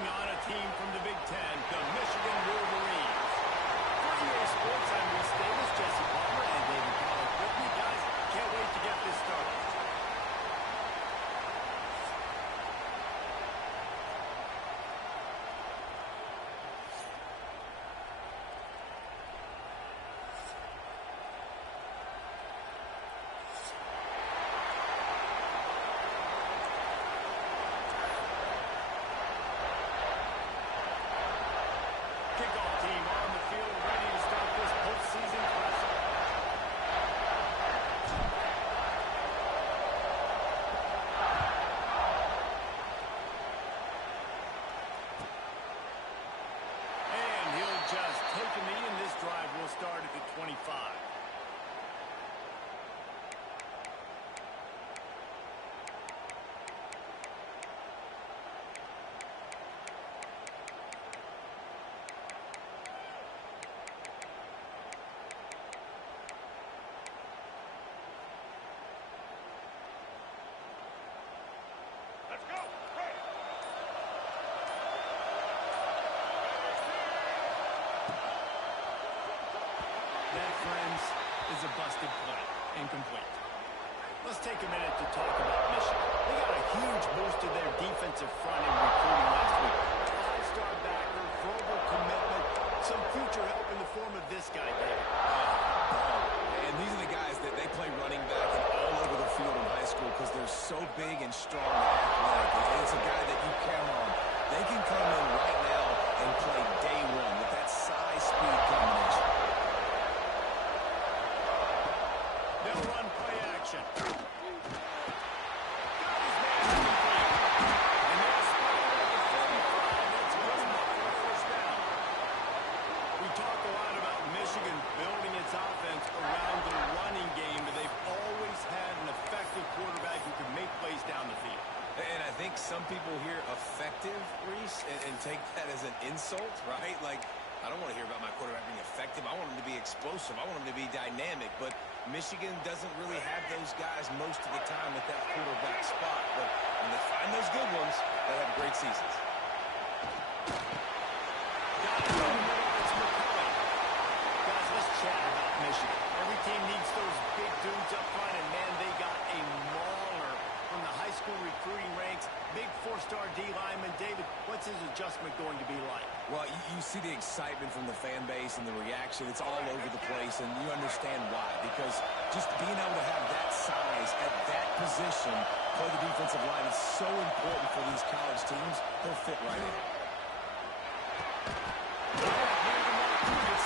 taking on a team from the Big Ten, the Michigan Wolverines. For EA Sports, I'm Reese Davis, Jesse Palmer, and David Collins with me. Guys, can't wait to get this started. Kickoff team on the field, ready to start this postseason classic. And he'll just take a knee, and this drive will start at the 25. Let's go! Right. That, friends, is a busted play. Incomplete. Let's take a minute to talk about Michigan. They got a huge boost to their defensive front in recruiting last week. Five-star backer, verbal commitment, some future help in the form of this guy, David. And these are the guys that they play running back and all over the field in high school because they're so big and strong and athletic. And it's a guy that you count on. They can come in right now and play day one with that size-speed combination. They'll run play action. Got his man complete. And they'll spot it at the 45. That's good enough for a first down. We talk a lot about Michigan building its offense around the running game, but they've always had an effective quarterback who can make plays down the field. And I think some people hear effective, Reese, and take that as an insult, right? Like, I don't want to hear about my quarterback being effective. I want him to be explosive. I want him to be dynamic. But Michigan doesn't really have those guys most of the time at that quarterback spot. But when they find those good ones, they have great seasons. Got it in the middle. It's McCullough. Guys, let's chat about Michigan. Every team needs those big dudes up front, and man, they got a mauler from the high school recruiting ranks. Big four-star D lineman. David, what's his adjustment going to be like? Well, you see the excitement from the fan base and the reaction. It's all over the place, and you understand why. Because just being able to have that size at that position, play the defensive line, is so important for these college teams. He'll fit right in.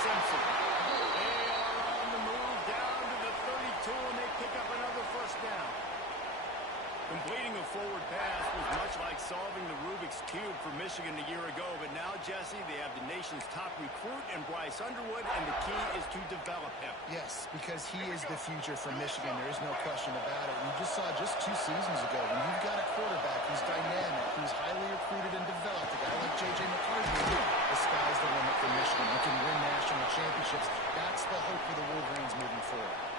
Simpson. They are on the move down to the 32, and they pick up another first down. Completing a forward pass was much like solving the Rubik's Cube for Michigan a year ago, but now, Jesse, they have the nation's top recruit in Bryce Underwood, and the key is to develop him. Yes, because he is the future for Michigan. There is no question about it. We just saw just 2 seasons ago, when you've got a quarterback who's dynamic, who's highly recruited and developed, a guy like J.J. McCarthy, the sky's the limit for Michigan. You can win national championships. That's the hope for the Wolverines moving forward.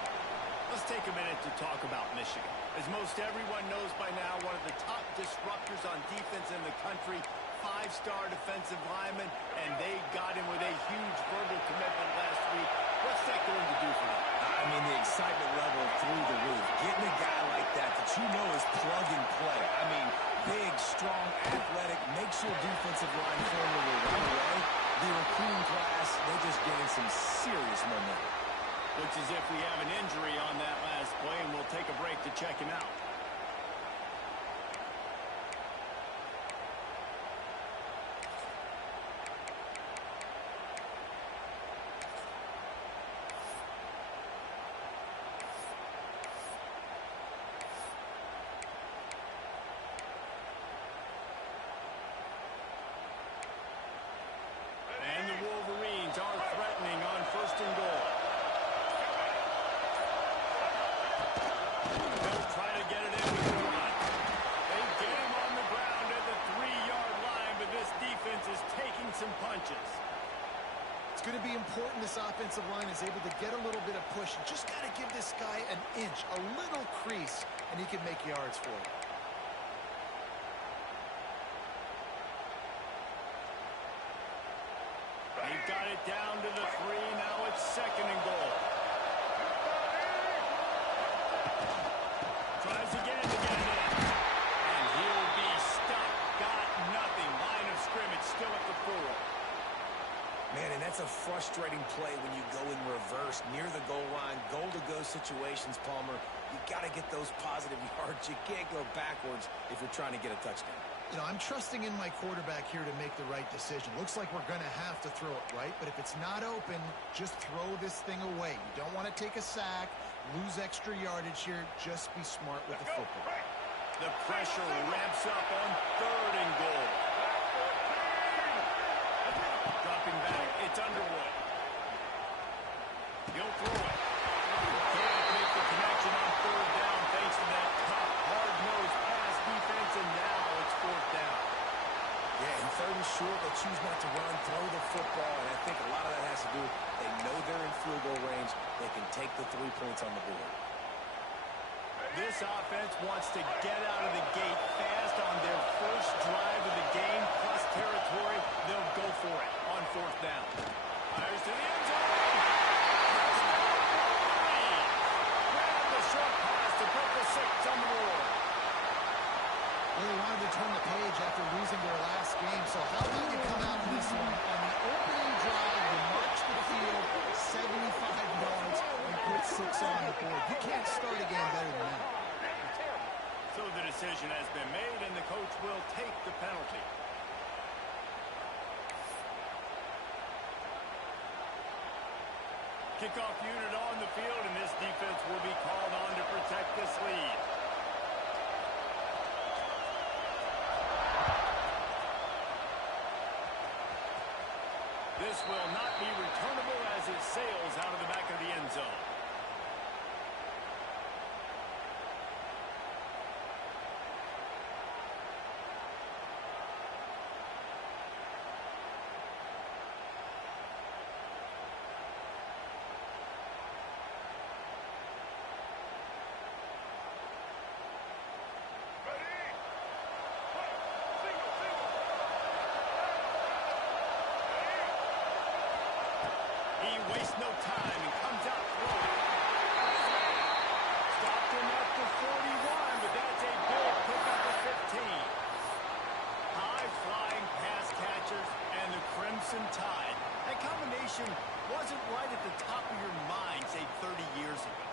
Let's take a minute to talk about Michigan. As most everyone knows by now, one of the top disruptors on defense in the country, 5-star defensive lineman, and they got him with a huge verbal commitment last week. What's that going to do for them? I mean, the excitement level through the roof. Getting a guy like that you know is plug and play. I mean, big, strong, athletic, makes your defensive line formidable right away. The recruiting class, they just gained some serious momentum. Looks as if we have an injury on that last play, and we'll take a break to check him out. And the Wolverines are threatening on 1st and goal. They'll try to get it in with the run. They get him on the ground at the 3-yard line, but this defense is taking some punches. It's going to be important this offensive line is able to get a little bit of push. You just got to give this guy an inch, a little crease, and he can make yards for it. They've got it down to the 3. Now it's 2nd and goal. Tries again to get it in. And he'll be stuck. Got nothing. Line of scrimmage still at the 4. Man, and that's a frustrating play when you go in reverse near the goal line. Goal-to-go situations, Palmer. You got to get those positive yards. You can't go backwards if you're trying to get a touchdown. You know, I'm trusting in my quarterback here to make the right decision. Looks like we're going to have to throw it, right? But if it's not open, just throw this thing away. You don't want to take a sack, lose extra yardage here. Just be smart with the football. The pressure ramps up on 3rd and goal. Dropping back, it's Underwood. He'll throw it. Can't make the connection on 3rd down thanks to that tough, hard-nosed pass defense, and now it's 4th down. Yeah, in 3rd and short, they choose not to run, throw the football, and I think a lot of that has to do with they know they're in field goal range. They can take the 3 points on the board. This offense wants to get out of the gate fast on their first drive of the game, plus territory. They'll go for it on 4th down. Fires to the end zone. Touchdown, 3. Grab the short pass to put the 6 on the board. Well, they wanted to turn the page after losing their last game, so how do you come out in this one? On the opening drive, you march the field 75 yards and put 6 on the board. You can't start a game better than that. So the decision has been made, and the coach will take the penalty. Kickoff unit on the field, and this defense will be called on to protect this lead. This will not be returnable as it sails out of the back of the end zone. He wastes no time and comes out throwing. Stopped him at the 41, but that's a big pickup of 15. High-flying pass catchers and the Crimson Tide. That combination wasn't right at the top of your mind, say, 30 years ago.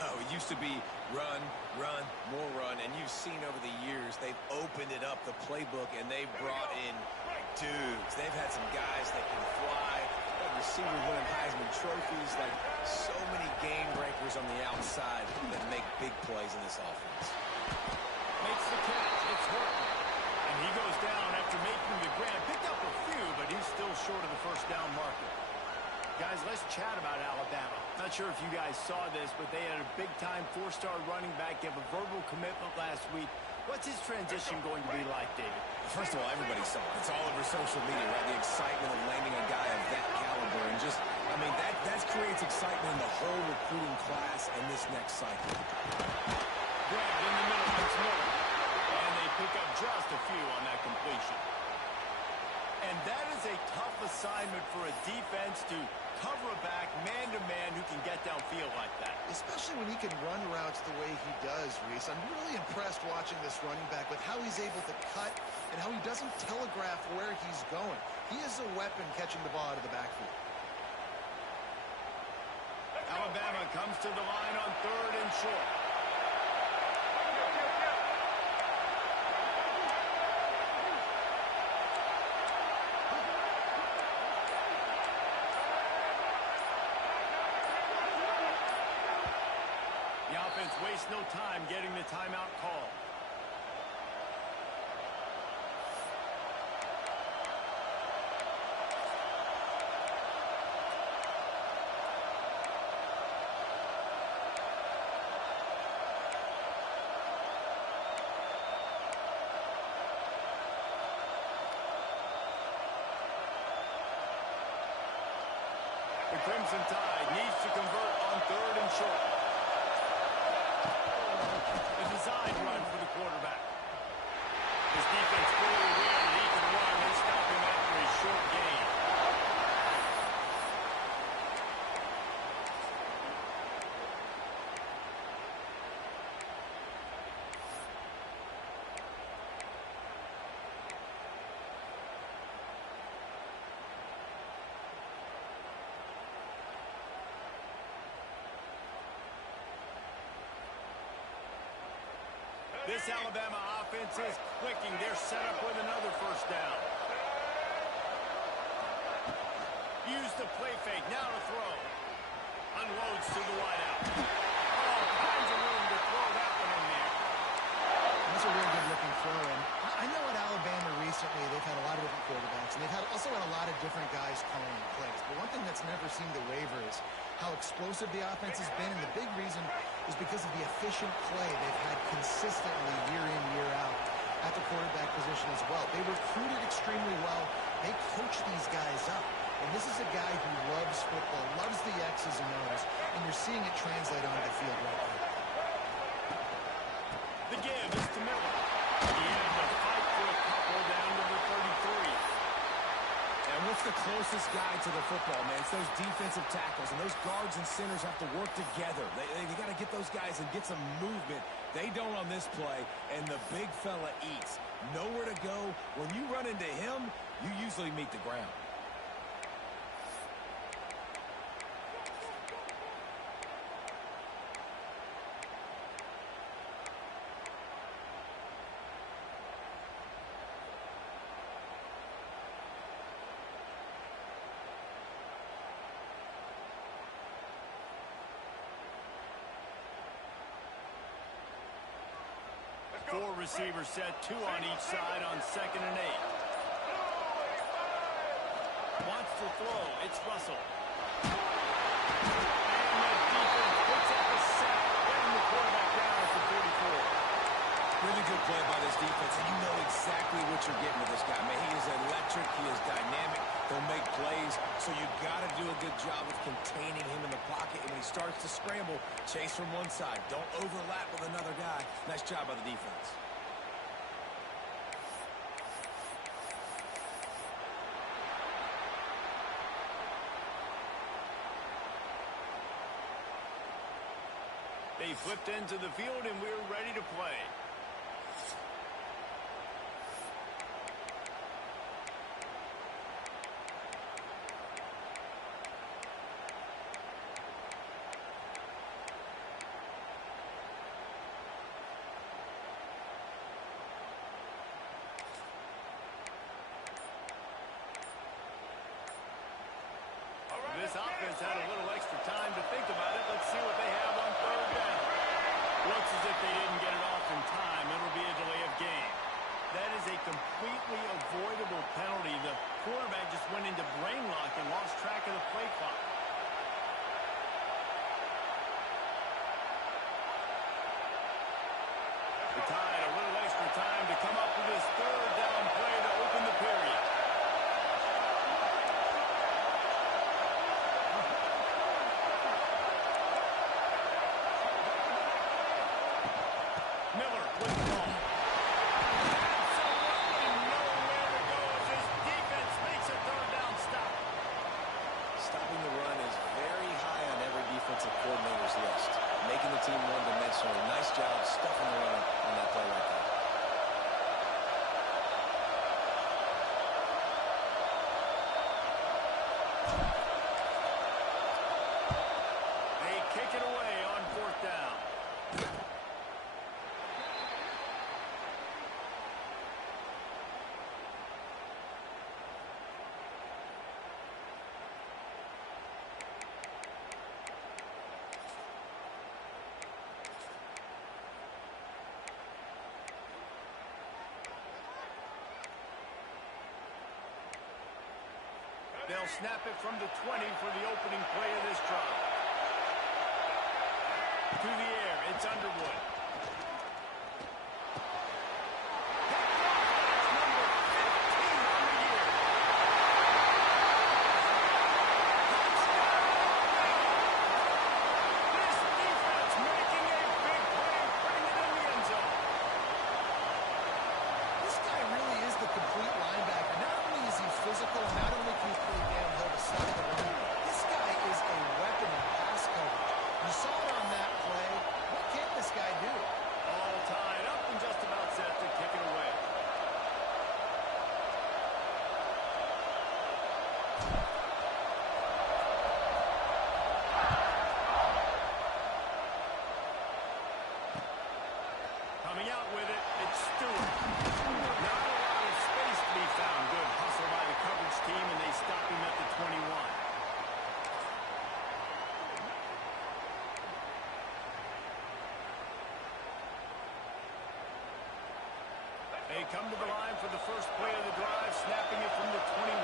No, it used to be run, run, more run, and you've seen over the years they've opened it up, the playbook, and they've brought in dudes. They've had some guys that can fly, receivers winning Heisman trophies, like so many game breakers on the outside that make big plays in this offense. Makes the catch. It's Horton. And he goes down after making the grab. Picked up a few, but he's still short of the 1st down marker. Guys, let's chat about Alabama. Not sure if you guys saw this, but they had a big-time 4-star running back give a verbal commitment last week. What's his transition going to be like, David? First of all, everybody saw it. It's all over social media, right? The excitement of landing a guy of that caliber. And just, I mean, that creates excitement in the whole recruiting class and this next cycle. Grabbed in the middle, it's Miller. And they pick up just a few on that completion. And that is a tough assignment for a defense to cover a back man-to-man who can get downfield like that. Especially when he can run routes the way he does, Reese. I'm really impressed watching this running back with how he's able to cut and how he doesn't telegraph where he's going. He is a weapon catching the ball out of the backfield. Alabama comes to the line on 3rd and short. The offense wastes no time getting the timeout call. The Crimson Tide needs to convert on 3rd and short. A design run for the quarterback. His defense fully aware that he can run and stop him after a short gain. This Alabama offense is clicking. They're set up with another first down. Use the play fake. Now to throw. Unloads to the wideout. All kinds of room to throw that one in there. That's a real good-looking throw. And I know at Alabama recently they've had a lot of different quarterbacks, and they've also had a lot of different guys calling plays. But one thing that's never seemed to waver is how explosive the offense has been, and the big reason is because of the efficient play they've had consistently year in, year out at the quarterback position as well. They recruited extremely well. They coach these guys up. And this is a guy who loves football, loves the X's and O's, and you're seeing it translate onto the field right now. The give is to Miller. He had to fight for a couple down to the 33. And what's the closest guy to the football, man? It's those defensive tackles, and those guards and centers have to work together. They got to get those guys and get some movement. They don't on this play, and the big fella eats. Nowhere to go. When you run into him, you usually meet the ground. Four receivers set, two on each side on 2nd and 8. Wants to throw. It's Russell. And the defense puts up a sack, getting the quarterback down at the 44. Really good play by this defense, and you know exactly what you're getting with this guy. Man, he is electric. He is dynamic. He'll make plays, so you got to do a good job of containing him in the pocket. And when he starts to scramble, chase from one side. Don't overlap with another guy. Nice job by the defense. They flipped into the field, and we're ready to play. This offense had a little extra time to think about it. Let's see what they have on 3rd down. Looks as if they didn't get it off in time. It'll be a delay of game. That is a completely avoidable penalty. The quarterback just went into brain lock and lost track of the play clock. The Tide a little extra time to come up with this 3rd down play to open the period. Miller with the ball. Absolutely nowhere to go as this defense makes a 3rd down stop. Stopping the run is very high on every defensive coordinator's list. Making the team one-dimensional. Nice job stuffing the run on that play right there. They kick it away on 4th down. They'll snap it from the 20 for the opening play of this drive. To the air, it's Underwood. That's number 15 on the year. This defense making a big play, putting it in the end zone. This guy really is the complete linebacker. Not only is he physical, not only can he play downhill to stop the run, this guy is a weapon in pass coverage. You saw it on that play. What can't this guy do? first play of the drive, snapping it from the 21.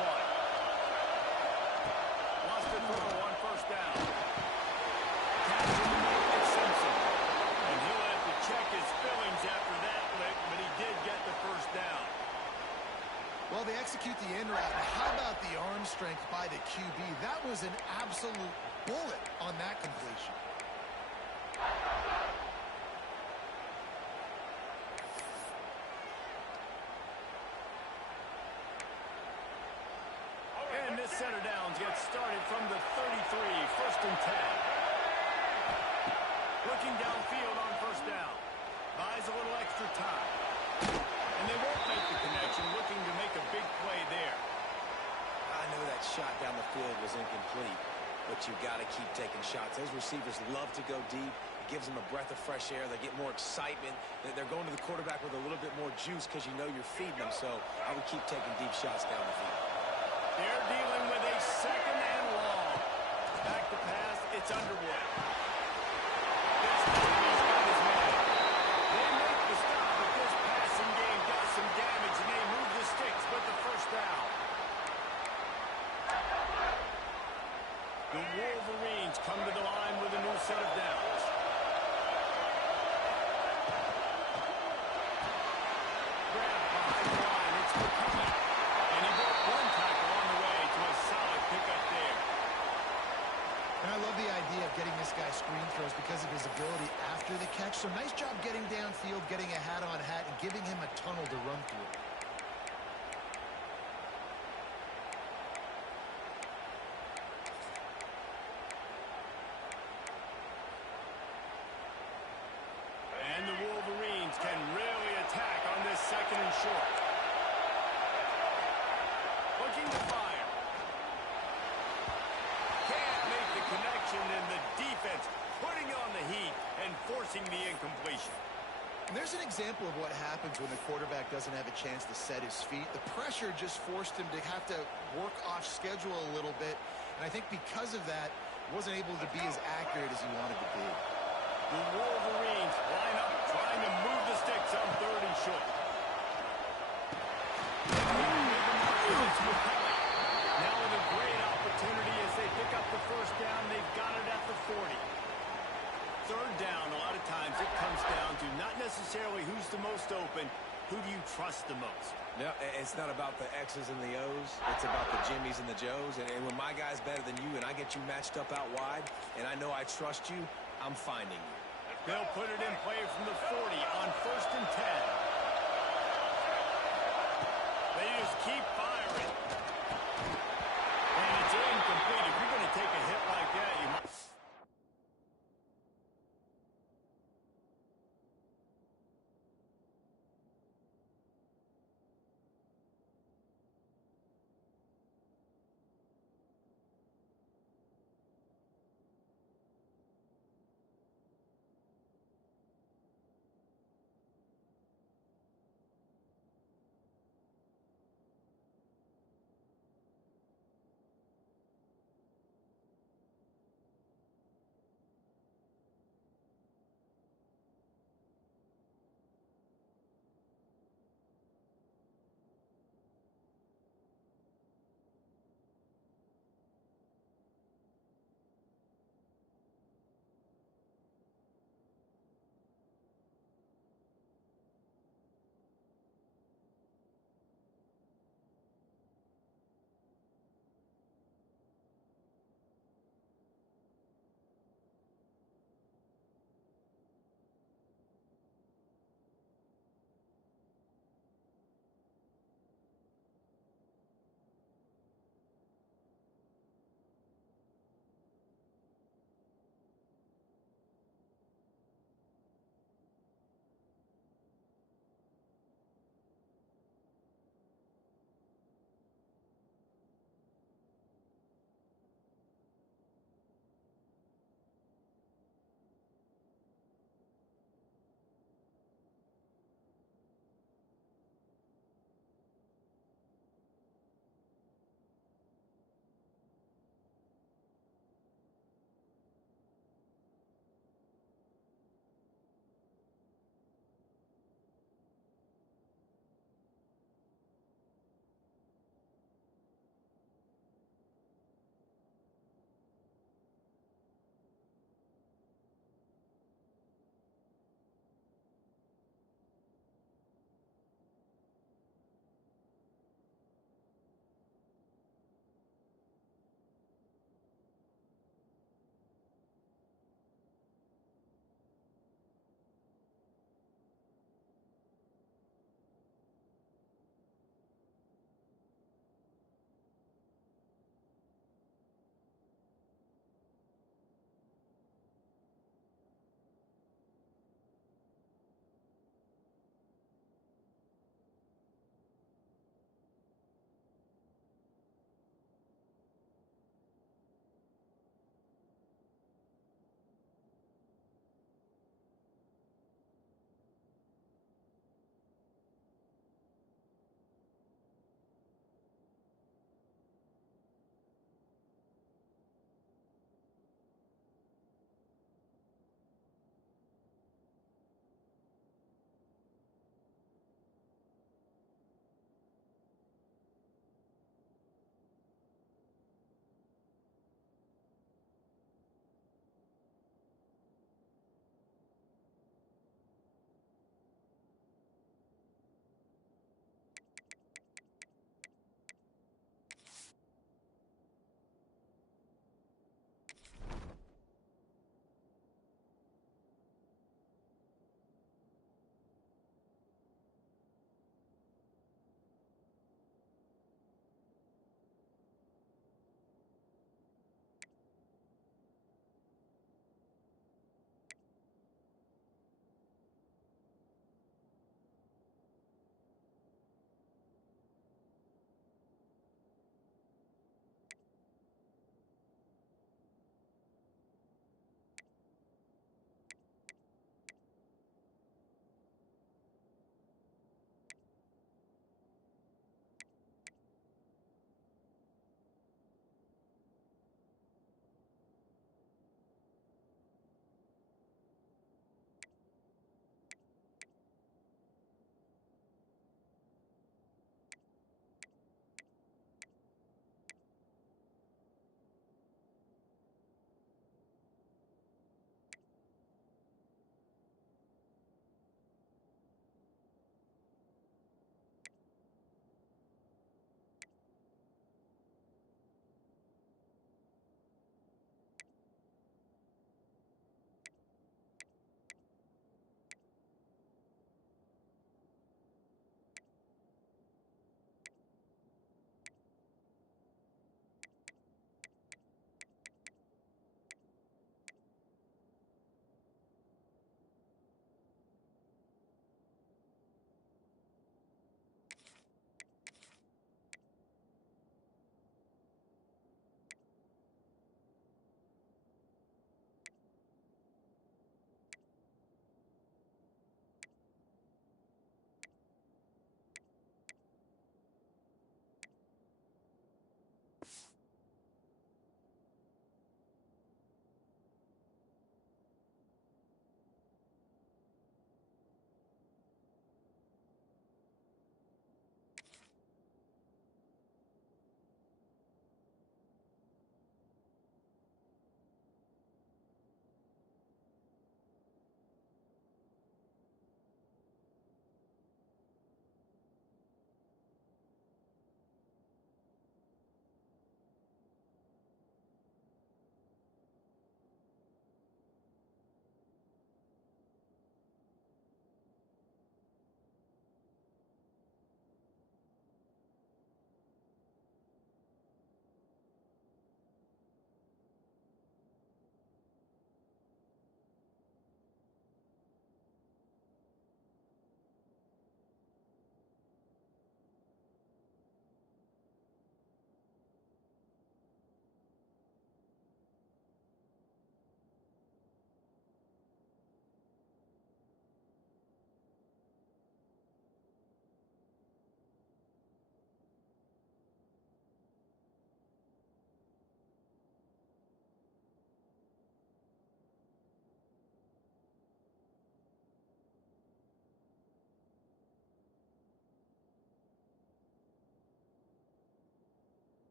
Wants to throw on first down. Catch in the middle, it's Simpson. And he'll have to check his fillings after that lick, but he did get the first down. Well, they execute the in route. How about the arm strength by the QB? That was an absolute bullet on that completion. And this center downs gets started from the 33, first and 10. Looking downfield on first down. Buys a little extra time. And they won't make the connection, looking to make a big play there. I know that shot down the field was incomplete, but you've got to keep taking shots. Those receivers love to go deep. It gives them a breath of fresh air. They get more excitement. They're going to the quarterback with a little bit more juice because you know you're feeding them. So I would keep taking deep shots down the field. They're dealing with a second and long. Back to pass, it's Underwood. This time he's got his man. They make the stop, but this passing game does some damage, and they move the sticks with the first down. The Wolverines come to the line with a new set of downs. Grab behind the line, it's McCollum. And he broke one tackle on the way to a solid pickup there. And I love the idea of getting this guy screen throws because of his ability after the catch. So nice job getting downfield, getting a hat-on-hat, and giving him a tunnel to run through. And the Wolverines can really attack on this second and short. Looking to fire. Can't make the connection, and the defense putting on the heat and forcing the incompletion. And there's an example of what happens when the quarterback doesn't have a chance to set his feet. The pressure just forced him to have to work off schedule a little bit. And I think because of that, wasn't able to be as accurate as he wanted to be. The Wolverines line up, trying to move the sticks on third and short. It's McCollum. Now with a great opportunity as they pick up the first down. They've got it at the 40. Third down, a lot of times it comes down to not necessarily who's the most open, who do you trust the most? No, it's not about the X's and the O's. It's about the Jimmies and the Joes. And when my guy's better than you and I get you matched up out wide and I know I trust you, I'm finding you. They'll put it in play from the 40 on first and 10. They just keep firing. And it's incomplete. If you're going to take a hit like that, you might...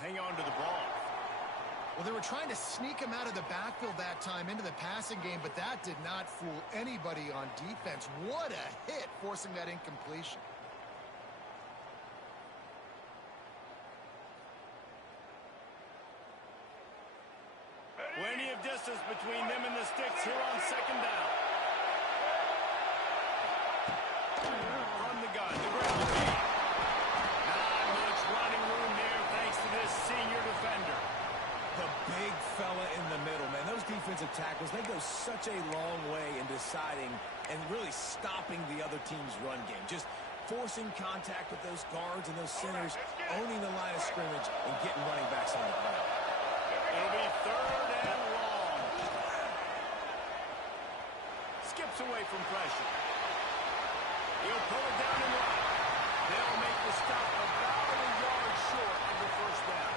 hang on to the ball. Well, they were trying to sneak him out of the backfield that time into the passing game, but that did not fool anybody on defense. What a hit, forcing that incompletion. Plenty of distance between them and the sticks here on second down. From the gun, the ground game. Not much running room there thanks to this senior defender. The big fella in the middle, man. Those defensive tackles, they go such a long way in deciding and really stopping the other team's run game. Just forcing contact with those guards and those centers, owning the line of scrimmage, and getting running backs on the ground. It'll be third and long. Skips away from pressure. He'll pull it down and run. They'll make the stop about a yard short of the first down.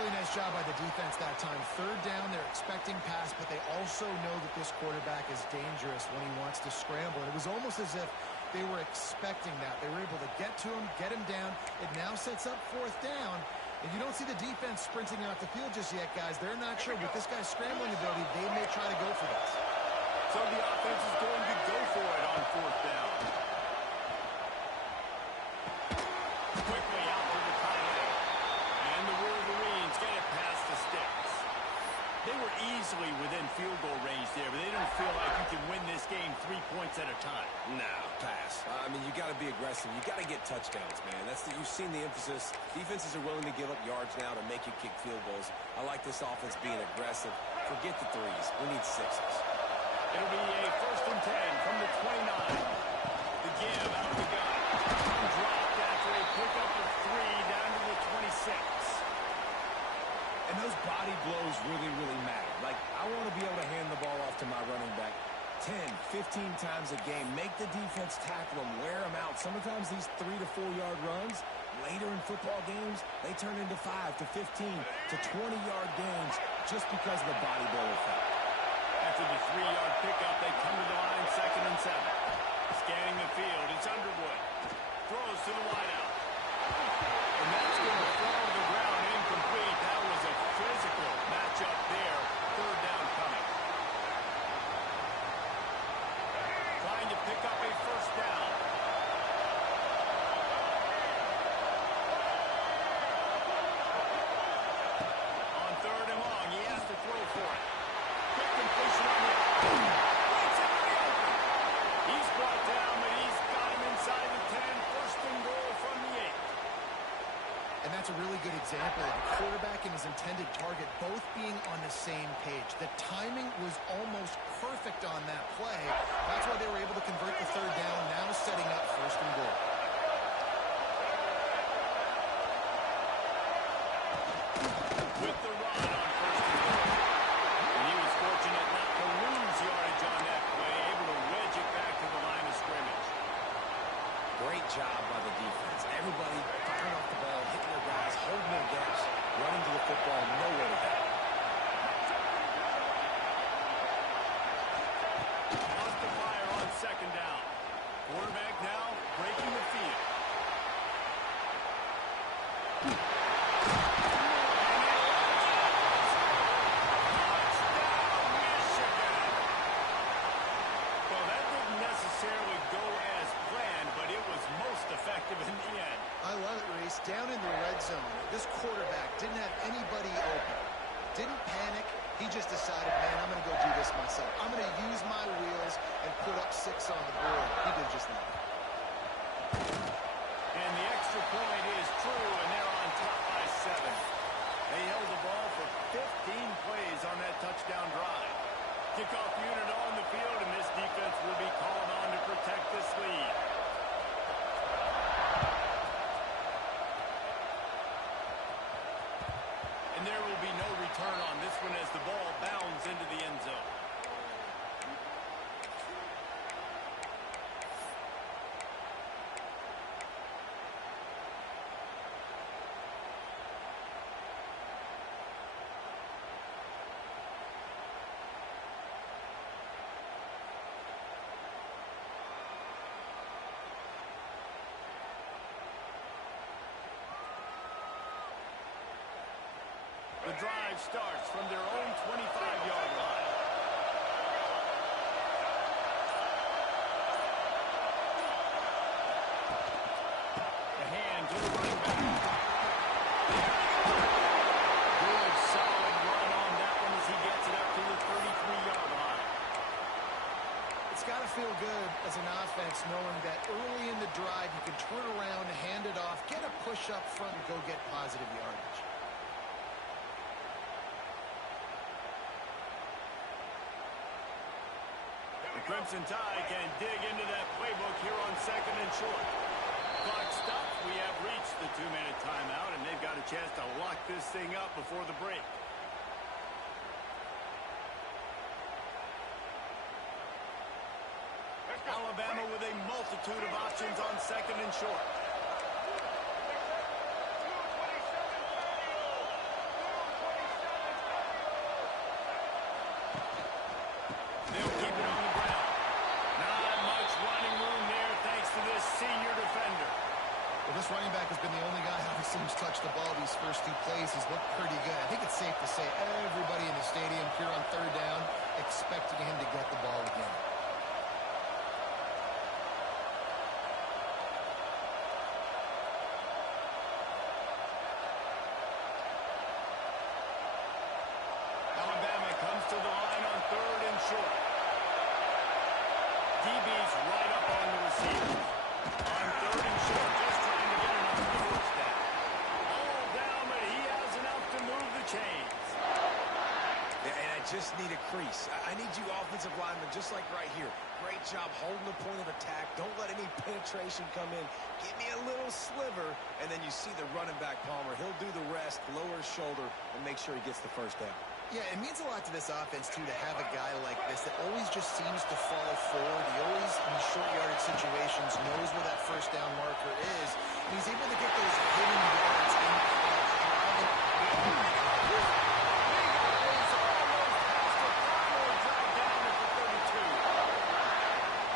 Really nice job by the defense that time. Third down, they're expecting pass, but they also know that this quarterback is dangerous when he wants to scramble. And it was almost as if they were expecting that. They were able to get to him, get him down. It now sets up fourth down. And you don't see the defense sprinting out the field just yet, guys. They're not sure. With this guy's scrambling ability, they may try to go for this. So the offense is going to go for it on fourth down. Quickly out to the tight end. And the Wolverines get it past the sticks. They were easily within field goal range there, but they didn't feel like you can win this game 3 points at a time. No, pass. I mean, you got to be aggressive. You got to get touchdowns, man. You've seen the emphasis. Defenses are willing to give up yards now to make you kick field goals. I like this offense being aggressive. Forget the threes. We need sixes. It'll be a first and 10 from the 29. The give out of the gun. Dropped after a pickup of 3 down to the 26. And those body blows really, really matter. Like, I want to be able to hand the ball off to my running back 10, 15 times a game. Make the defense tackle them, wear them out. Sometimes these 3 to 4 yard runs, later in football games, they turn into 5 to 15 to 20 yard games just because of the body blow effect. After the 3-yard pickup, they come to the line, 2nd and 7. Scanning the field, it's Underwood. Throws to the wideout. And that's going to fall to the ground incomplete. That was a physical matchup there. Third down coming. Trying to pick up a first down. On third and long, he has to throw for it. Quick completion on the He's brought down, but he's got him inside the 10. First and goal from the 8. And that's a really good example of the quarterback and his intended target both being on the same page. The timing was almost perfect on that play. That's why they were able to convert the third down, now setting up first and goal. With the run on first and goal. And he was fortunate not to lose yardage on that play, able to wedge it back to the line of scrimmage. Great job by the defense. Everybody firing off the ball, hitting their guys, holding their gaps, running to the football, nowhere to go. Lost the fire on second down. Quarterback now breaking the field. Touchdown, Michigan! Well, that didn't necessarily go as planned, but it was most effective in the end. I love it, Reese. Down in the red zone, this quarterback didn't have anybody open. Didn't panic. He just decided, man, I'm going to go do this myself. I'm going to use my wheels and put up 6 on the board. He did just that. And the extra point is true, and they're on top by 7. They held the ball for 15 plays on that touchdown drive. Kickoff unit on the field, and this defense will be called on to protect this lead. And there will be no return on this one as the ball bounds into the end zone. The drive starts from their own 25-yard line. The hand to the running back. Good, solid run on that one as he gets it up to the 33-yard line. It's got to feel good as an offense knowing that early in the drive you can turn around, hand it off, get a push up front, and go get positive yardage. The Crimson Tide can dig into that playbook here on 2nd and short. Clock stops. We have reached the 2-minute timeout, and they've got a chance to lock this thing up before the break. Alabama with a multitude of options on 2nd and short. They'll keep it on the ground. Not much running room there thanks to this senior defender. Well, this running back has been the only guy who seems touched the ball these first 2 plays. He's looked pretty good. I think it's safe to say everybody in the stadium here on 3rd down expecting him to get the ball again. Alabama comes to the line on 3rd and short. DB's right up on the receiver. On 3rd and short, just trying to get enough for the first down. All down, but he has enough to move the chains. Yeah, and I just need a crease. I need you offensive linemen, just like right here. Great job holding the point of attack. Don't let any penetration come in. Give me a little sliver, and then you see the running back, Palmer. He'll do the rest, lower his shoulder, and make sure he gets the first down. Yeah, it means a lot to this offense, too, to have a guy like this that always just seems to fall forward. He always, in short yardage situations, knows where that first down marker is, and he's able to get those hidden yards in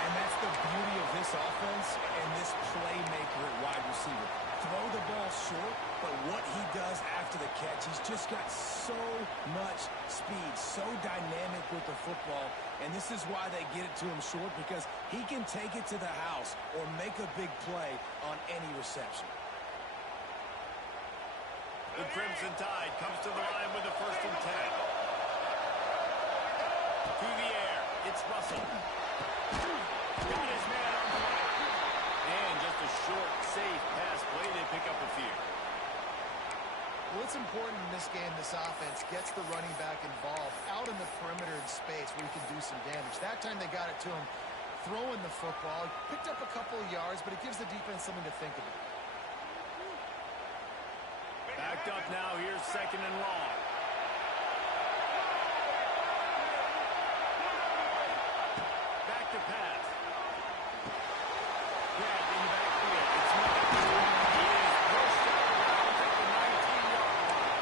And that's the beauty of this offense and this playmaker at wide receiver. Throw the ball short, but what he does after the catch, he's just got so much speed, so dynamic with the football, and this is why they get it to him short, because he can take it to the house or make a big play on any reception. The Crimson Tide comes to the line with the 1st and 10. To the air, it's Russell. Got his man on the line. And just a short, safe pass play. They pick up a few. Well, it's important in this game, this offense gets the running back involved out in the perimeter in space where he can do some damage. That time they got it to him throwing the football. Picked up a couple of yards, but it gives the defense something to think about. Backed up now. Here's 2nd and long. Back to pass. Grabbed in the backfield. It's Mike. He is pushed out of bounds at the 19-yard line.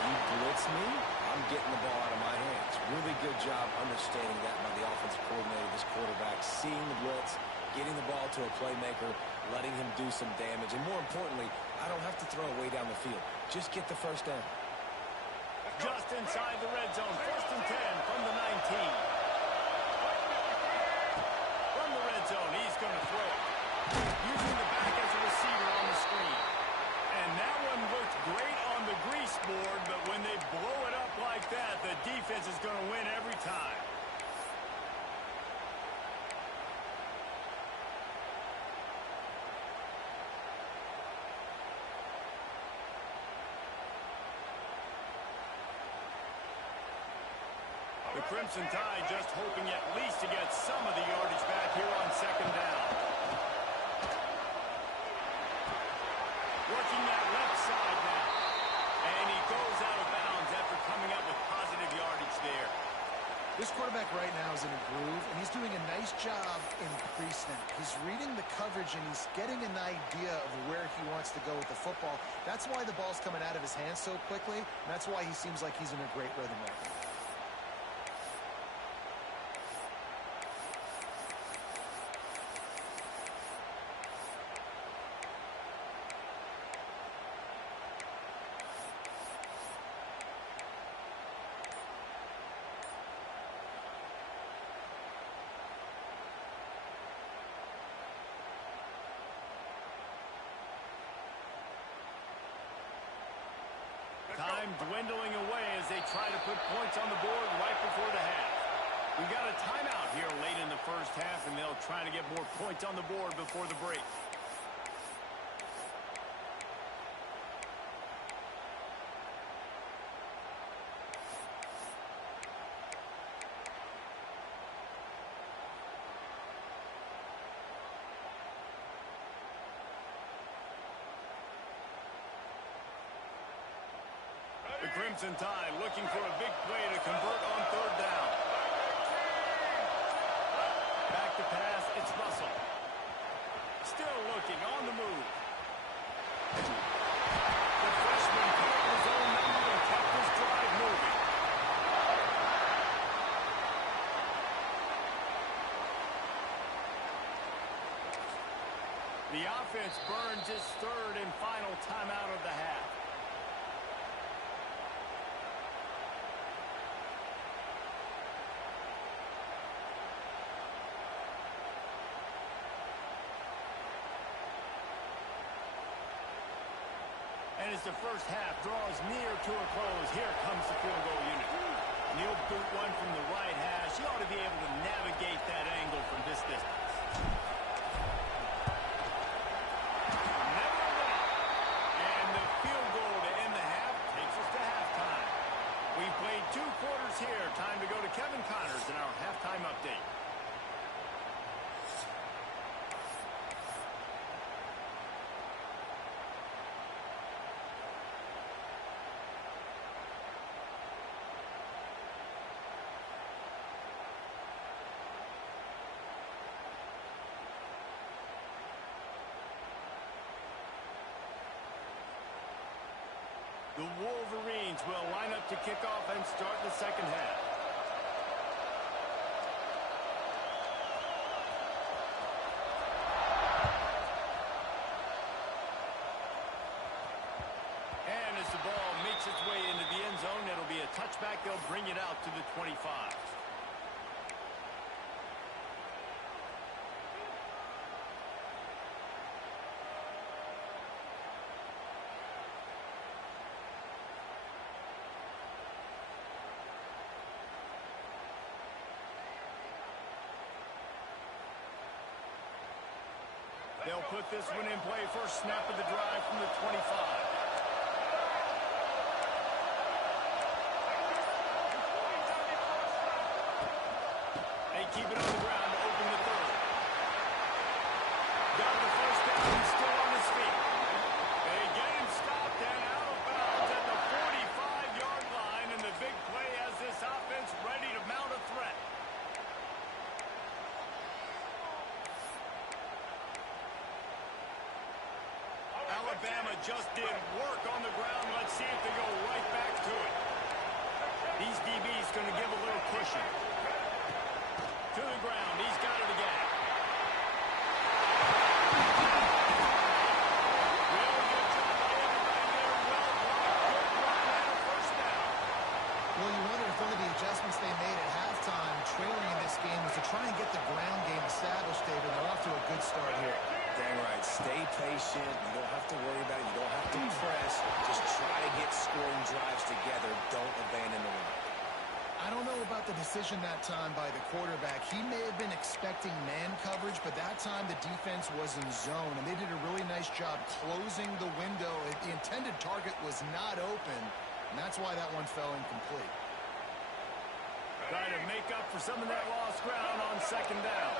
You blitz me, I'm getting the ball out of my hands. Really good job understanding that by the offensive coordinator, this quarterback, seeing the blitz, getting the ball to a playmaker, letting him do some damage. And more importantly, I don't have to throw it way down the field. Just get the first down. Just inside the red zone. 1st and 10 from the 19. From the red zone, he's going to throw it. Using the back as a receiver on the screen. And that one looked great on the grease board, but when they blow it up like that, the defense is going to win every time. The Crimson Tide just hoping at least to get some of the yardage back here on 2nd down. Working that left side now. And he goes out of bounds after coming up with positive yardage there. This quarterback right now is in a groove, and he's doing a nice job in pre-snap. He's reading the coverage, and he's getting an idea of where he wants to go with the football. That's why the ball's coming out of his hands so quickly, and that's why he seems like he's in a great rhythm right now. dwindling away as they try to put points on the board right before the half. We got a timeout here late in the first half, and they'll try to get more points on the board before the break. The Crimson Tide looking for a big play to convert on third down. Back to pass, it's Russell. Still looking, on the move. The freshman caught his own number and kept this drive moving. The offense burns its third and final timeout of the half. And as the first half draws near to a close, here comes the field goal unit. And he'll boot one from the right hash. He ought to be able to navigate that angle from this distance. Never win. And the field goal to end the half takes us to halftime. We've played 2 quarters here. Time to go to Kevin Connors in our halftime update. The Wolverines will line up to kick off and start the second half. And as the ball makes its way into the end zone, it'll be a touchback. They'll bring it out to the 25. They'll put this one in play. First snap of the drive from the 25. They keep it on the ground to open the third. Got the first down. He's still on his feet. They get him stopped and out of bounds at the 45-yard line. And the big play has this offense ready to mount a threat. Alabama just did work on the ground. Let's see if they go right back to it. These DBs going to give a little cushion. To the ground. He's got it again. Really good job by everybody there. Well blocked. Good run and a first down. Well, you wonder if one of the adjustments they made at halftime, trailing in this game, was to try and get the ground game established, David. They're off to a good start here. Dang right. Stay patient. You don't have to worry about it. You don't have to press. Just try to get scoring drives together. Don't abandon the run. I don't know about the decision that time by the quarterback. He may have been expecting man coverage, but that time the defense was in zone, and they did a really nice job closing the window. The intended target was not open, and that's why that one fell incomplete. Trying to make up for some of that lost ground on second down.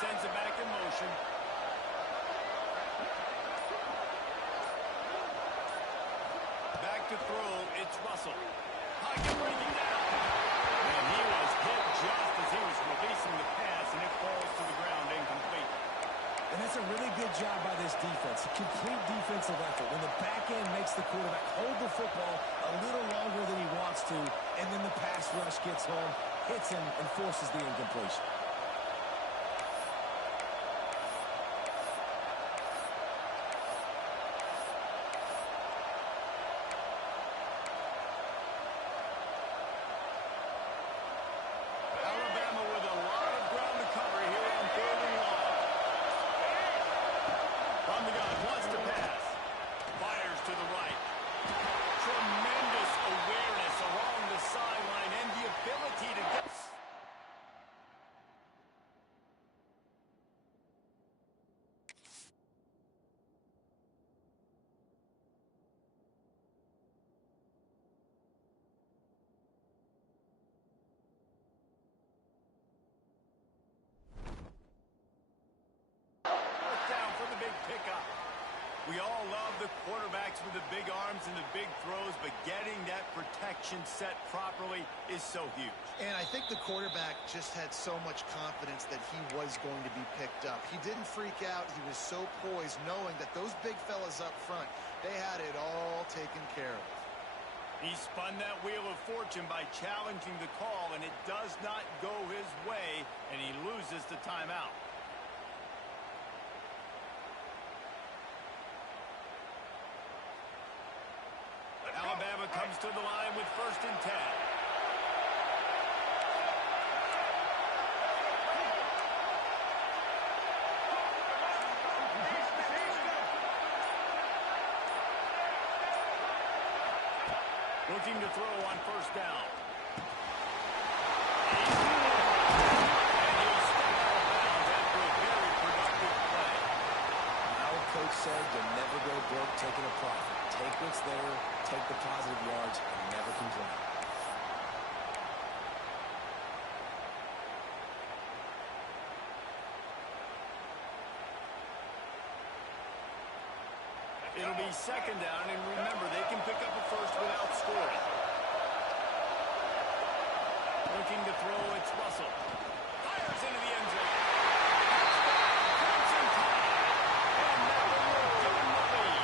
Sends it back in motion. Back to throw, it's Russell. Pocket bringing down. And he was hit just as he was releasing the pass, and it falls to the ground incomplete. And that's a really good job by this defense. A complete defensive effort. When the back end makes the quarterback hold the football a little longer than he wants to, and then the pass rush gets home, hits him, and forces the incompletion. Alabama with a lot of ground to cover here on love the quarterbacks with the big arms and the big throws, but getting that protection set properly is so huge. And I think the quarterback just had so much confidence that he was going to be picked up. He didn't freak out. He was so poised, knowing that those big fellas up front, they had it all taken care of. He spun that wheel of fortune by challenging the call, and it does not go his way, and he loses the timeout. Alabama comes to the line with 1st and 10. Looking to throw on 1st down. And he'll step out of bounds after a very productive play. Our coach said you'll never go broke taking a profit. Take what's there, take the positive yards, and never complain. It'll be 2nd down, and remember, they can pick up a first without scoring. Looking to throw, it's Russell. Fires into the end zone. Touchdown, Clemson. And that one will give him the lead.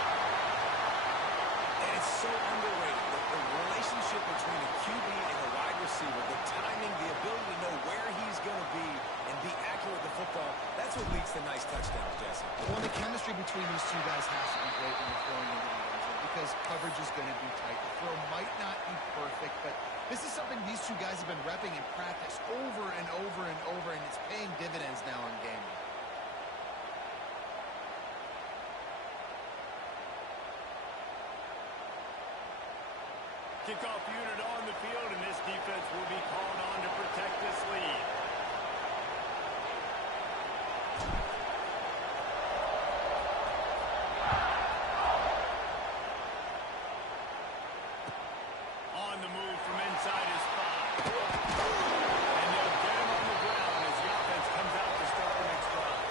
And it's so underrated. The relationship between a QB and a wide receiver, the timing, the ability to know where he's going to be and be accurate with the football, that's what leads to nice touchdowns, Jesse. Well, the chemistry between these two guys has to be great when you're throwing into the end zone because coverage is going to be tight. The throw might not be perfect, but this is something these two guys have been repping in practice over and over and over, and it's paying dividends now in game day. Kickoff unit on the field, and this defense will be called on to protect this lead. On the move from inside his 5. And they'll get him on the ground as the offense comes out to start the next drive.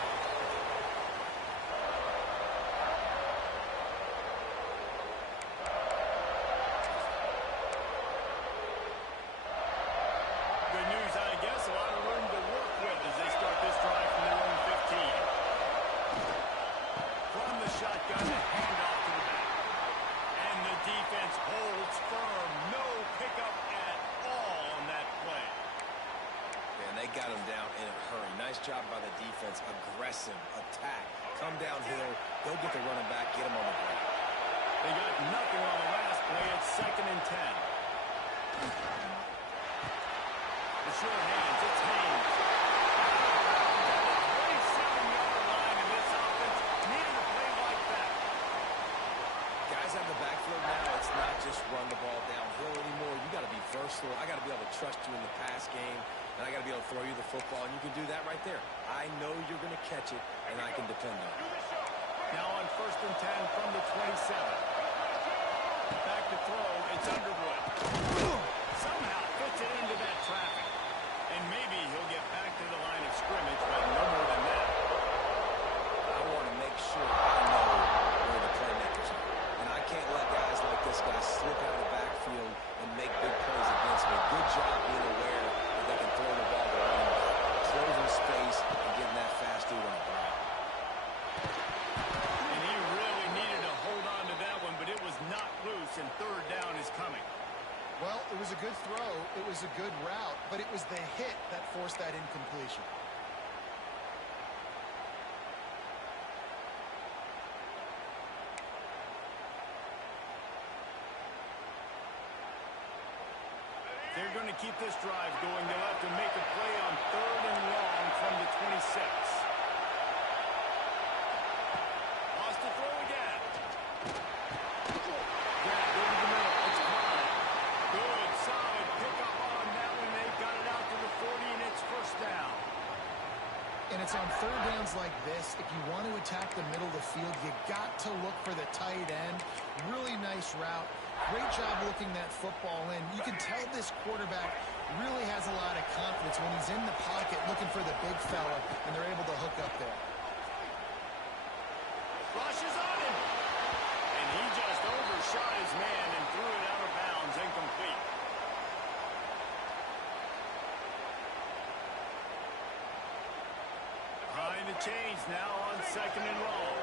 Good news, I guess. A lot of room to work with as they start this drive from their own 15. From the shotgun, the handoff to the back. And the defense holds firm. No pickup at all on that play. And they got him down in a hurry. Nice job by the defense. Aggressive attack. Come downhill. Go get the running back. Get him on the ground. They got nothing on the last play. It's 2nd and 10. The short hands. It's Haynes. 27-yard line, and this offense needed a play like that. Guys on the backfield now, it's not just run the ball downhill anymore. You got to be versatile. I got to be able to trust you in the pass game, and I got to be able to throw you the football, and you can do that right there. I know you're going to catch it, and I can depend on it. Now on 1st and 10 from the 27. Back to throw. It's Underwood. Somehow fits it into that traffic. And maybe he'll get back to the line of scrimmage, but no more than that. I want to make sure I know where the playmakers are. And I can't let guys like this guy slip out of the backfield and make big plays against me. Good job being aware that they can throw the ball to running back, closing space, and getting that fast dude on the ground. And he really needed to hold on to that one, but it was not loose, and 3rd down is coming. Well, it was a good throw, it was a good route, but it was the hit that forced that incompletion. They're going to keep this drive going. They'll have to make a play on 3rd and long from the 26. Lost the throw again. Grabbed over the middle. It's Klein. Good, solid pickup on that one. They've got it out to the 40, and it's 1st down. And it's on 3rd downs like this. If you want to attack the middle of the field, you got to look for the tight end. Really nice route. Great job looking that football in. You can tell this quarterback really has a lot of confidence when he's in the pocket looking for the big fella, and they're able to hook up there. Rush is on him. outshot his man and threw it out of bounds, incomplete. Behind the chains now on 2nd and long.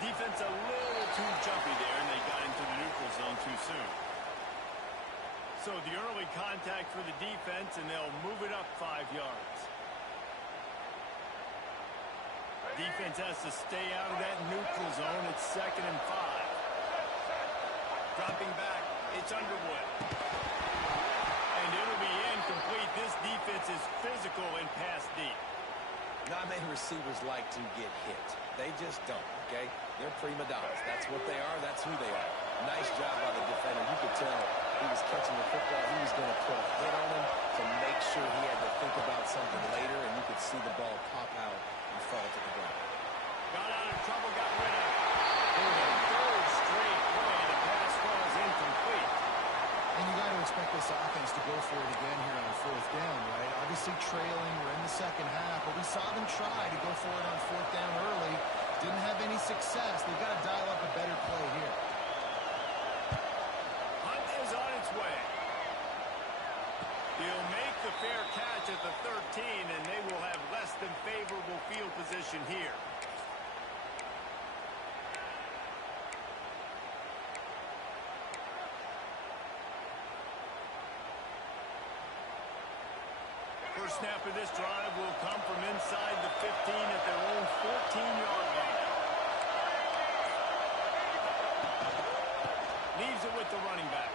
Defense a little too jumpy there, and they got into the neutral zone too soon. So the early contact for the defense, and they'll move it up 5 yards. Defense has to stay out of that neutral zone. It's 2nd and 5. Dropping back, it's Underwood. And it'll be incomplete. This defense is physical and pass deep. Not many receivers like to get hit. They just don't, okay? They're prima donnas. That's what they are. That's who they are. Nice job by the defender. You could tell he was catching the football. He was going to put a hit on him to make sure he had to think about something later, and you could see the ball pop out and fall to the ground. Got out of trouble, got rid of it. For the 3rd straight play, the pass was incomplete. And you got to expect this offense to go for it again here on 4th down, right? Obviously trailing, we're in the 2nd half, but we saw them try to go for it on 4th down early. Didn't have any success. They've got to dial up a better play here. Hunt is on its way. He'll make the fair catch at the 13, and they will have less than favorable field position here. First snap of this drive will come from inside the 15 at their own 14-yard line. Leaves it with the running back.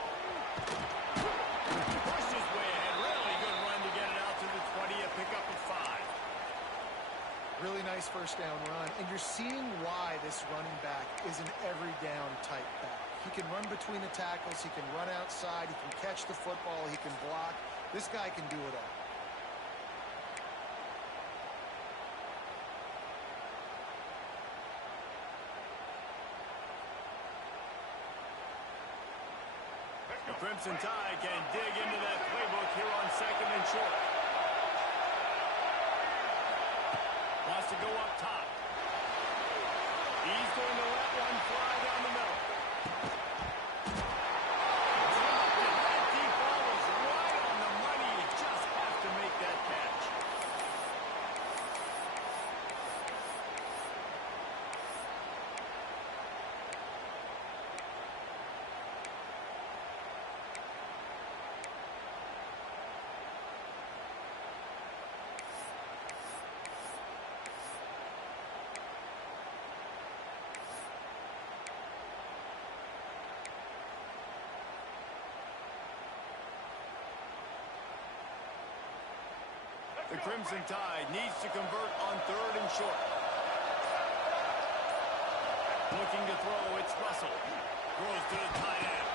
Pushed his way ahead. Really good run to get it out to the 20, a pickup of 5. Really nice first down run, and you're seeing why this running back is an every down type back. He can run between the tackles, he can run outside, he can catch the football, he can block. This guy can do it all. The Crimson Tide can dig into that playbook here on 2nd and short. Wants to go up top. He's going to let one fly down the middle. Dropped it. That deep ball was right on the money. You just have to make that catch. The Crimson Tide needs to convert on 3rd and short. Looking to throw, it's Russell. Throws to the tight end.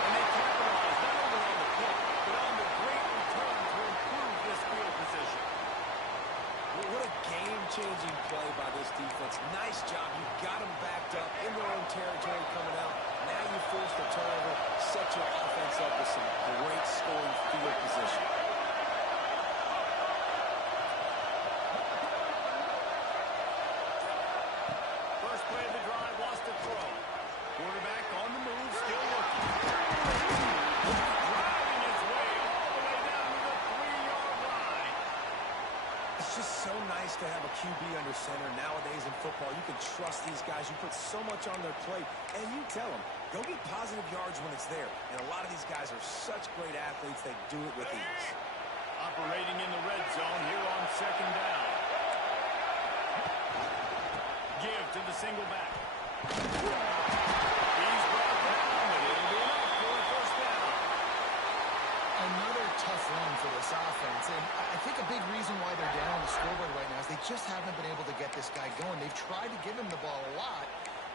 And they capitalize not only on the pick, but on the great return to improve this field position. What a game-changing play by this defense. Nice job. You got them backed up in their own territory coming out. Now you force the turnover, set your offense up with some great scoring field position. First play of the drive, lost to throw. Quarterback on the move, still looking. Driving his way all the way down to the 3-yard line. It's just so nice to have a QB under center nowadays in football. You can trust these guys. You put so much on their plate, and you tell them, go get positive yards when it's there. And a lot of these guys are such great athletes, they do it with ease. Operating in the red zone here on 2nd down. Give to the single back. He's brought down, but it'll be enough for a first down. Another tough run for this offense, and I think a big reason why they're down on the scoreboard right now is they just haven't been able to get this guy going. They've tried to give him the ball a lot.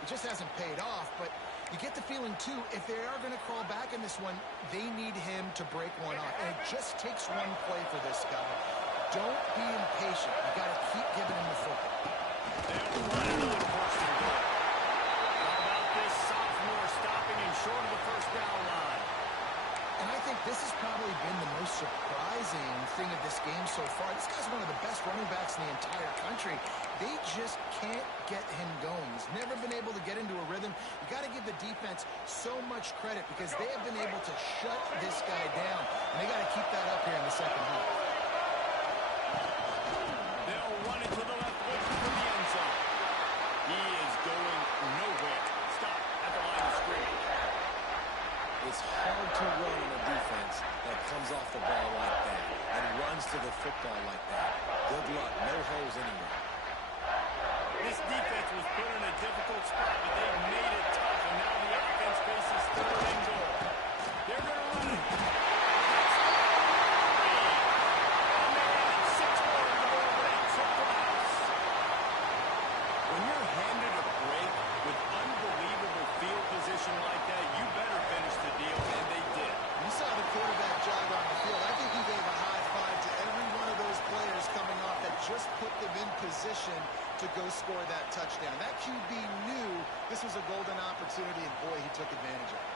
It just hasn't paid off, but you get the feeling, too, if they are going to crawl back in this one, they need him to break one off. And it just takes one play for this guy. Don't be impatient. You got to keep giving him the football. They'll run it on 1st and goal. How about this sophomore stopping him short of the first down line? And I think this is they just can't get him going. He's never been able to get into a rhythm. You got to give the defense so much credit because they have been able to shut this guy down, and they got to keep that up here in the second half. They'll run it to the left, looking for the end zone. He is going nowhere. Stop at the line of scrimmage. It's hard to run on a defense that comes off the ball like that and runs to the football like that. Good luck. No holes anywhere. This defense was put in a difficult spot, but they've made it tough, and now the offense faces third and goal. They're going to run it. When you're handed a break with unbelievable field position like that, you better finish the deal, and they did. You saw the quarterback jog on the field. I think he gave a high five to every one of those players coming off that just put them in position to go score that touchdown. That QB knew this was a golden opportunity, and boy, he took advantage of it.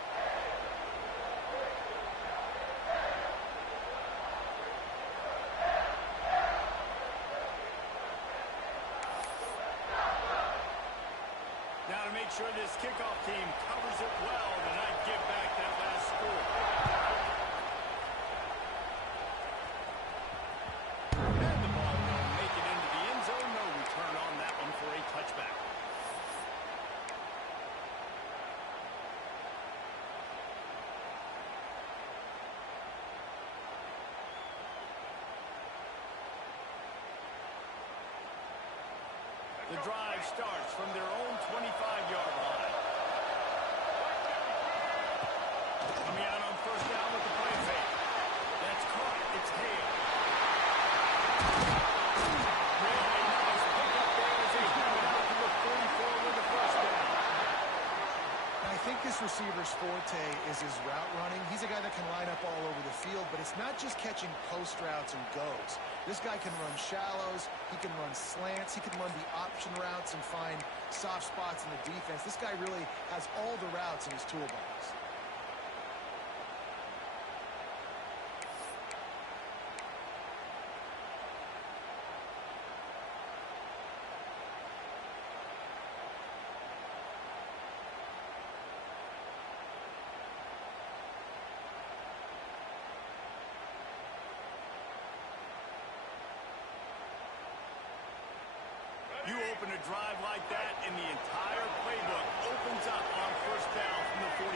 Now to make sure this kickoff team covers it well to not give back that last score. And the ball will make it into the end zone. No return on that one for a touchback. The drive starts from their own 25-yard line. Coming out on first down with the play fake. That's caught. It's Hale. Really nice pickup there as they bring it out to the 44 with the first down. I think this receiver's forte is his route running. He's a guy that can line up all over the field, but it's not just catching post routes and goes. This guy can run shallows, he can run slants, he can run the option routes and find soft spots in the defense. This guy really has all the routes in his toolbox. You open a drive like that, and the entire playbook opens up on first down from the 44.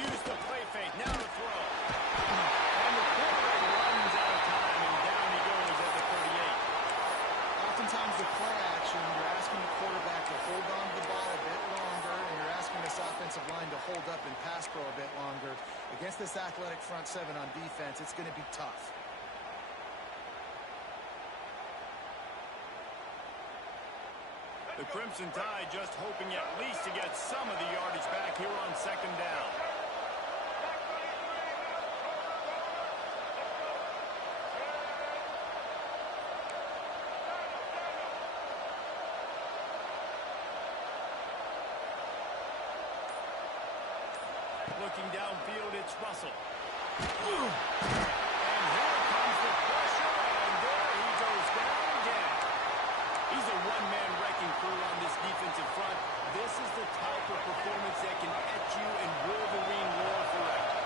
Use the play fake. Now to throw. And the quarterback runs out of time, and down he goes at the 38. Oftentimes with play action, you're asking the quarterback to hold on to the ball a bit longer, and you're asking this offensive line to hold up and pass pro a bit longer. Against this athletic front seven on defense, it's going to be tough. The Crimson Tide just hoping at least to get some of the yardage back here on second down. Looking downfield, it's Russell. And here comes the pressure, and there he goes down again. He's a one-man wrecking crew on this defensive front. This is the type of performance that can etch you in Wolverine lore forever.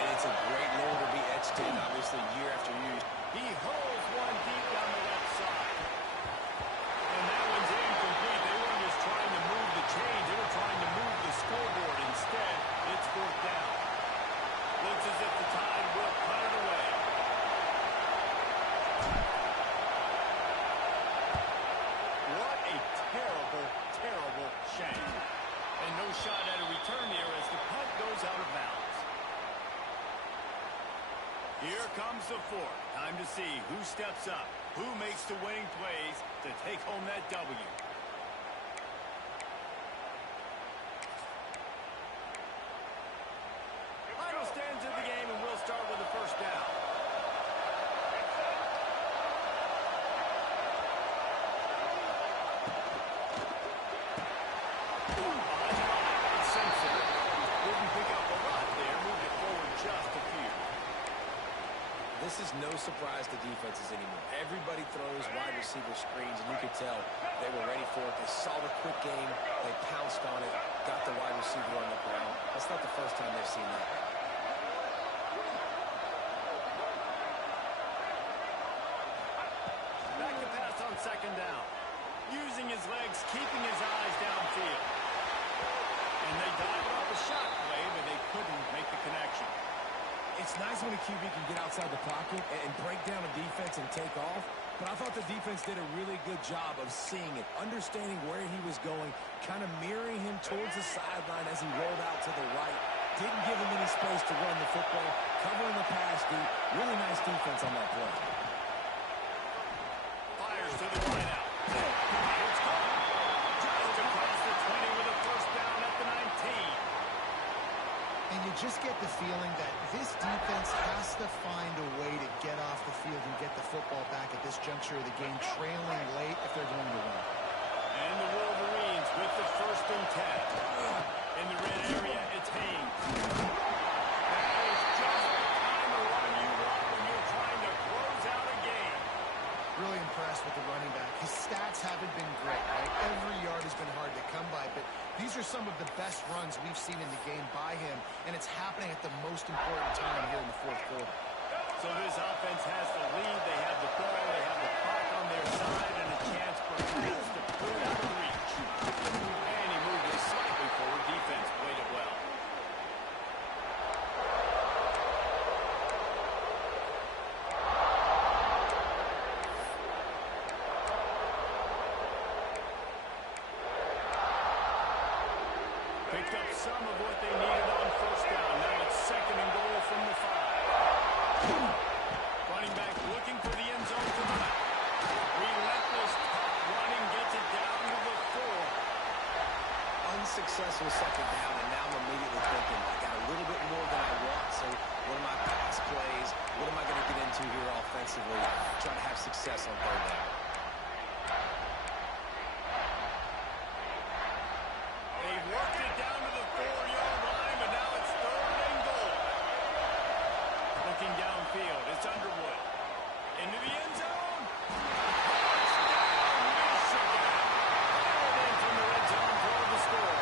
And it's a great lore to be etched in, obviously, year after year. He hurls one deep down the left side. And that one's incomplete. They weren't just trying to move the chains. They were trying to move the scoreboard. Instead, it's fourth down. Looks as if the Tide will cut it away. What a terrible, terrible shame. And no shot at a return here as the punt goes out of bounds. Here comes the fourth. Time to see who steps up, who makes the winning plays to take home that W. Final stands of the game, and we'll start with the first down. Simpson didn't pick up a lot there, moved it forward just a few. This This is no surprise to defenses anymore. Everybody throws wide receiver screens, and you could tell they were ready for it. They saw the quick game. They pounced on it, got the wide receiver on the ground. That's not the first time they've seen that. Back to pass on second down. Using his legs, keeping his eyes downfield. And they dived off a shot play, but they couldn't make the connection. It's nice when a QB can get outside the pocket and break down a defense and take off, but I thought the defense did a really good job of seeing it, understanding where he was going, kind of mirroring him towards the sideline as he rolled out to the right. Didn't give him any space to run the football, covering the pass deep. Really nice defense on that play. Fires to the right out. It's gone. Just across the 20 with a first down at the 19. And you just get the feeling that this defense has to find a way to get off the field and get the football back at this juncture of the game, trailing late if they're going to win. And the Wolverines with the first and 10. In the red area, it's Haynes. That is just the kind of run you want when you're trying to close out a game. Really impressed with the running back. His stats haven't been great, right? Every yard has been hard to come by, but these are some of the best runs we've seen in the game by him, and it's happening at the most important time here in the fourth quarter. So this offense has the lead. They have the ball. They have the clock on their side and a chance perhaps to put it out of reach. And he moved it slightly forward. Defense played it well. Picked up some of what they needed on first down. Now it's second and goal from the 5. Running back looking for the end zone to the left. Relentless, tough running, gets it down to the 4. Unsuccessful second down, and now I'm immediately thinking, I got a little bit more than I want, so what are my pass plays? What am I going to get into here offensively? Trying to have success on third down. They've worked it down to the 4-yard line, but now it's third and goal. Looking downfield, it's Underwood. Into the end zone. Touchdown, Michigan. Fired in from the red zone toward the score.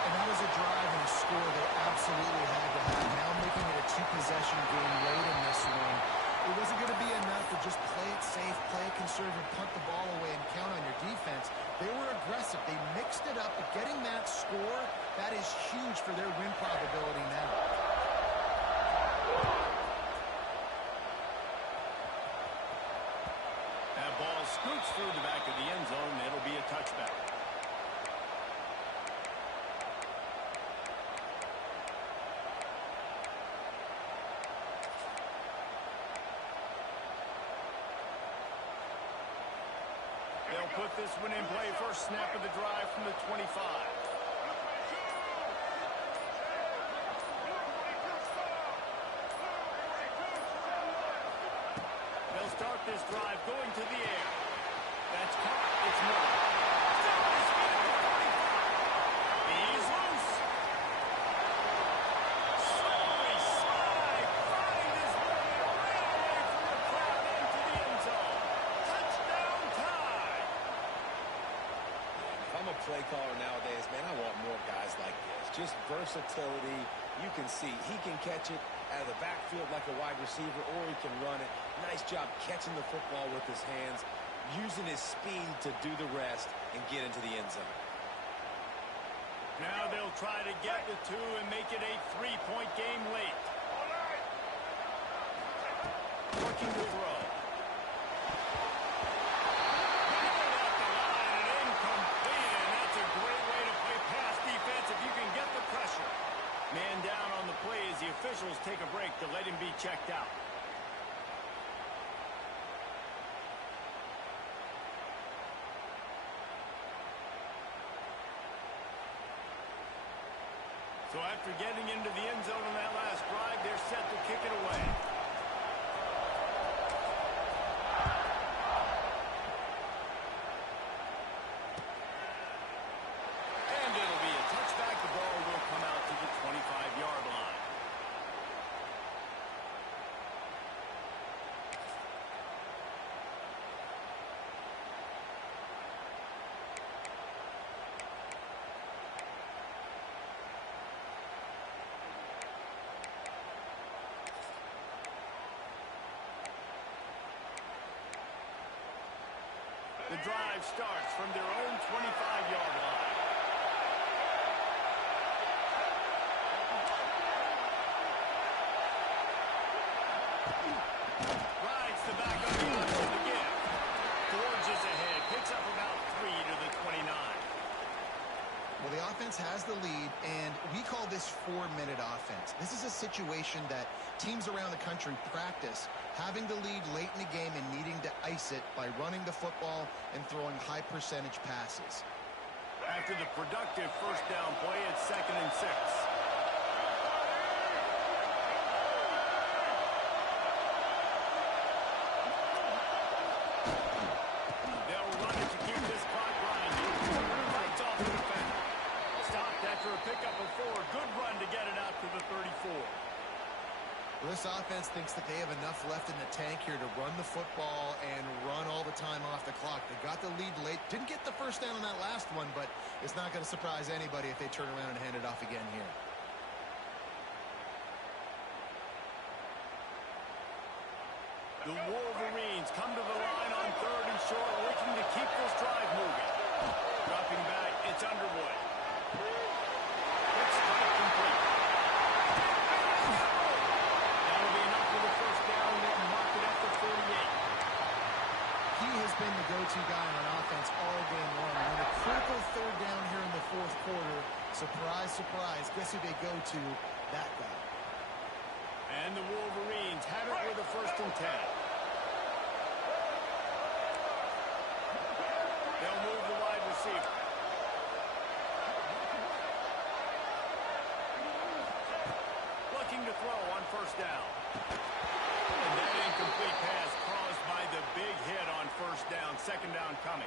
And that was a drive and a score they absolutely had to have. Now making it a two-possession game late in this one. It wasn't going to be enough to just play it safe, play it conservative, punt the ball away, and count on your defense. They were aggressive. They mixed it up, but getting that score, that is huge for their win probability now. That ball scoots through the back of the end zone, and it'll be a touchback. They'll put this one in play. First snap of the drive from the 25. They'll start this drive going to the air. That's caught. It's Miller. Still on his feet at the 45. He's loose. Slowly slide. Find his way right away from the crowd into the end zone. Touchdown time. If I'm a play caller nowadays, man, I want more guys like this. Just versatility. You can see he can catch it out of the backfield like a wide receiver, or he can run it. Nice job catching the football with his hands, using his speed to do the rest and get into the end zone. Now they'll try to get the 2 and make it a 3-point game late. Looking to throw. Batted at the line and incomplete, and that's a great way to play pass defense if you can get the pressure. Man down on the play as the officials take a break to let him be checked out. So after getting into the end zone on that last drive, they're set to kick it away. And it'll be a touchback. The ball will come out to the 25-yard line. the drive starts from their own 25-yard line. Rides the back on the option again. Forges ahead. Picks up about 3 to the 29. Well, the offense has the lead, and we call this 4-minute offense. This is a situation that teams around the country practice, having the lead late in the game and needing to ice it by running the football and throwing high-percentage passes. After the productive first down play, it's 2nd and 6. They'll run it to keep this clock grinding. Fights off the defender. Stopped after a pickup of 4. Good run to get it out to the 34. Well, this offense thinks that they have enough left in the tank here to run the football and run all the time off the clock. They got the lead late. Didn't get the first down on that last one, but it's not going to surprise anybody if they turn around and hand it off again here. The Wolverines come to the line on 3rd and short, looking to keep this drive moving. Dropping back, it's Underwood. Quick strike complete. That'll be enough for the first down. They'll mark it up to 48. He has been the go-to guy on offense all game long. And on a critical 3rd down here in the 4th quarter, surprise, surprise, guess who they go to? That guy. And the Wolverines have it with a 1st and 10. They'll move the wide receiver. Looking to throw on 1st down. And that incomplete pass caused by the big hit on 1st down. 2nd down coming.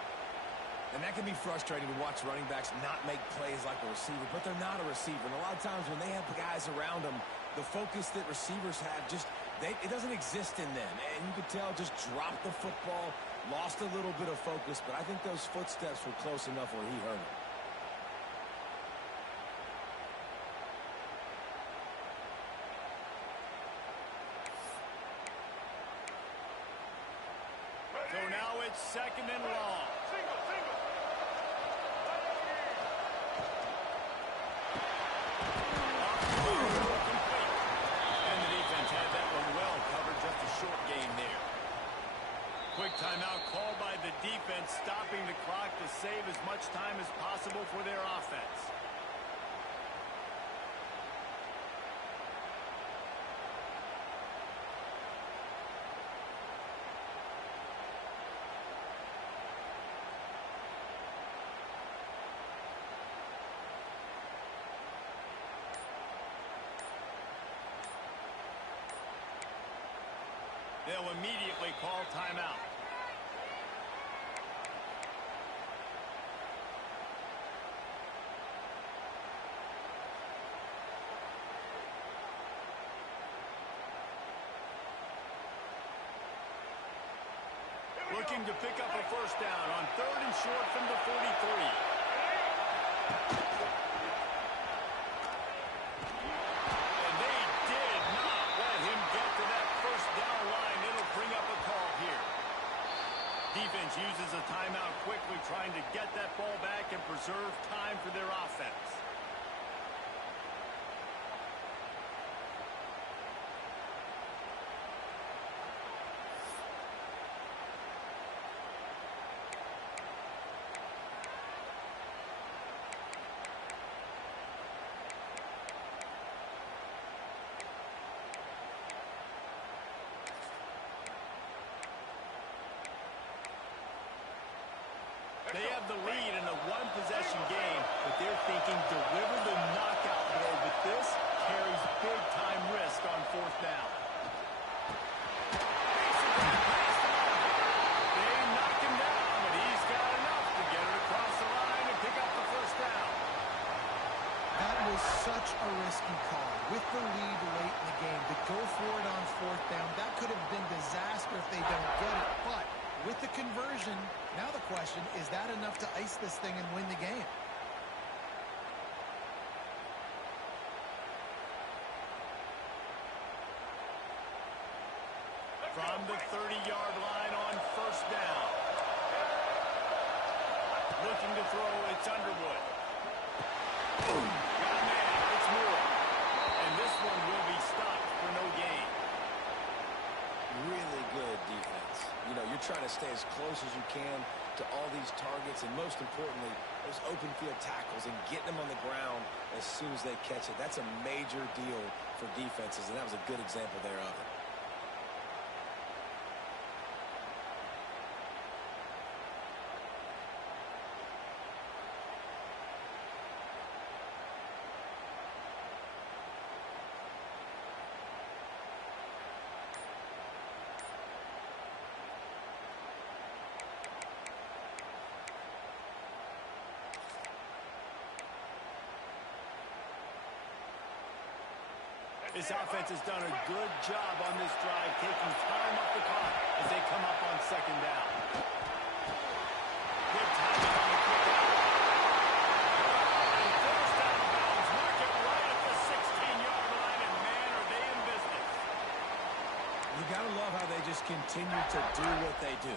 And that can be frustrating to watch running backs not make plays like a receiver, but they're not a receiver. And a lot of times when they have guys around them, the focus that receivers have it doesn't exist in them. And you could tell just dropped the football, lost a little bit of focus, but I think those footsteps were close enough where he heard it. So now it's 2nd and long. Single. And the defense had that one well covered. Just a short gain there. Quick timeout called by the defense, stopping the clock to save as much time as possible for their offense. They'll immediately call timeout. Looking to pick up a 1st down on 3rd and short from the 43. And they did not let him get to that 1st down line. It'll bring up a call here. Defense uses a timeout quickly, trying to get that ball back and preserve time for their offense. They have the lead in a one-possession game, but they're thinking deliver the knockout blow, but this carries big-time risk on 4th down. They knock him down, but he's got enough to get it across the line and pick up the 1st down. That was such a risky call. With the lead late in the game, to go for it on 4th down, that could have been disaster if they don't get it. But with the conversion, now the question, is that enough to ice this thing and win the game? From the 30-yard line on 1st down. Looking to throw, it's Underwood. Got a man, it's Moore. And this one will be stopped for no gain. Really good defense. You know, you're trying to stay as close as you can to all these targets, and most importantly, those open field tackles and getting them on the ground as soon as they catch it. That's a major deal for defenses, and that was a good example there of it. This offense has done a good job on this drive, taking time off the clock as they come up on second down. Good timing on the kick out. And forced out of bounds. Mark it right at the 16-yard line, and man, are they in business. You got to love how they just continue to do what they do.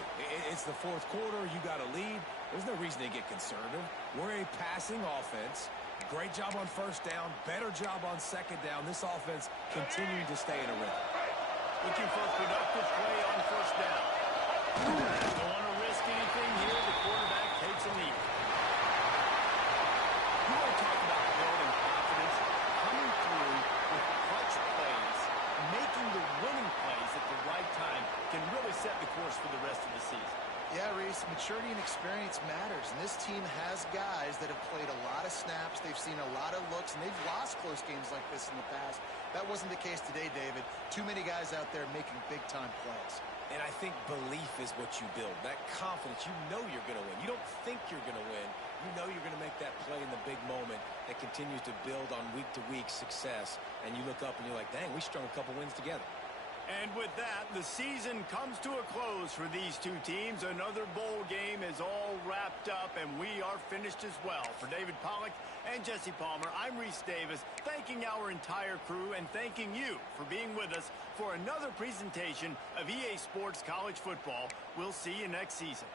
It's the fourth quarter. You got a lead. There's no reason to get conservative. We're a passing offense. Great job on first down, better job on second down. This offense continuing to stay in a rhythm. Looking for a productive play on first down. Don't want to risk anything here. The quarterback takes a knee. You want to talk about building confidence, coming through with clutch plays, making the winning plays at the right time can really set the course for the rest of the season. Yeah, Reese, maturity and experience matters, and this team has guys that have played a lot of snaps. They've seen a lot of looks, and they've lost close games like this in the past. That wasn't the case today, David. Too many guys out there making big-time plays. And I think belief is what you build. That confidence, you know you're going to win. You don't think you're going to win. You know you're going to make that play in the big moment that continues to build on week-to-week success. And you look up and you're like, dang, we strung a couple wins together. And with that, the season comes to a close for these two teams. Another bowl game is all wrapped up, and we are finished as well. For David Pollack and Jesse Palmer, I'm Reese Davis, thanking our entire crew and thanking you for being with us for another presentation of EA Sports College Football. We'll see you next season.